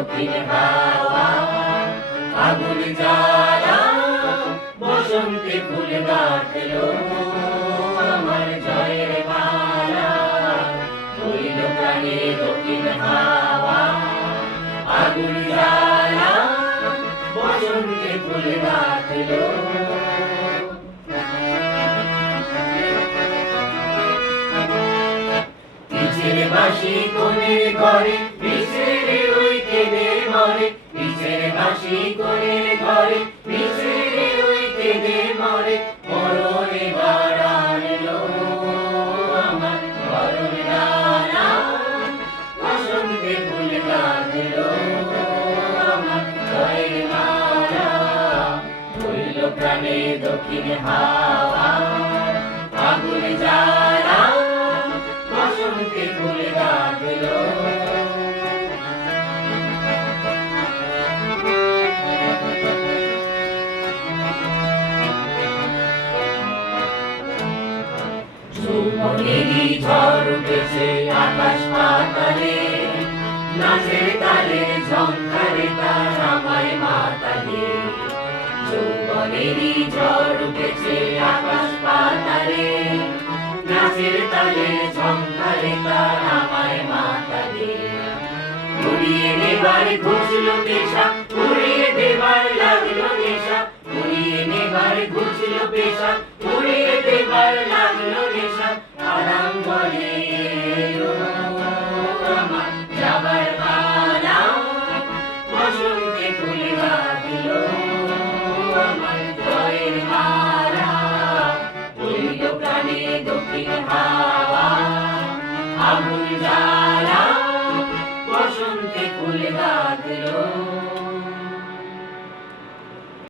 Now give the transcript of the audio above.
দক্ষিণ হাওয়া আগুন জ্বালা বসন্তে ফুল গাঁথলো আমার জয়ের মালা হইল প্রাণে দক্ষিণ হাওয়া আগুন জ্বালা বসন্তে ফুল গাঁথলো পিছের বাঁশি কোণের ঘরে পিছের ওই কেঁদে মরে পিছের বাঁশি কোণের ঘরে পিছের ওই কেঁদে মরে মরণে বাড়ালো আমার মরণ ডানা বসন্তে ফুল গাঁথলো আমার জয়ের মালা হইল প্রাণে দক্ষিণ হাওয়া আগুন জ্বালা বসন্তে ফুল গাঁথলো যৌবনেরই ঝড় উঠেছে আকাশ পাতালে নাচের তালে ঝংকারে তার আমায় মাতালে যৌবনেরই ঝড় উঠেছে আকাশ পাতালে নাচের তালে ঝংকারে তার আমায় মাতালে উড়িয়ে নেবার ঘুচলো পেশা উড়িয়ে দেবার লাগলো নেশা উড়িয়ে নেবার ঘুচলো পেশা উড়িয়ে দেবার লাগলো নেশা আরাম বলে এলো আমার যাবার পালা বসন্তে ফুল গাঁথলো আমার জয়ের মালা হইল প্রাণে দক্ষিণ হাওয়া আগুন জ্বালা